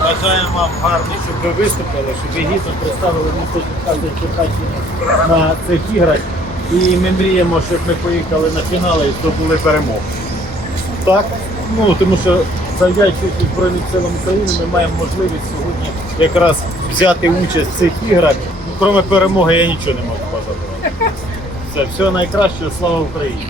Бажаємо вам гарно, щоб ви виступили, щоб ви гідно представили місто Черкаси на цих іграх. І ми мріємо, щоб ми поїхали на фінали і здобули перемогу. Так? Ну, тому що завдячуючи Збройним силам України ми маємо можливість сьогодні якраз взяти участь в цих іграх. Кроме перемоги я нічого не можу бажати. Все, все найкращого, слава Україні!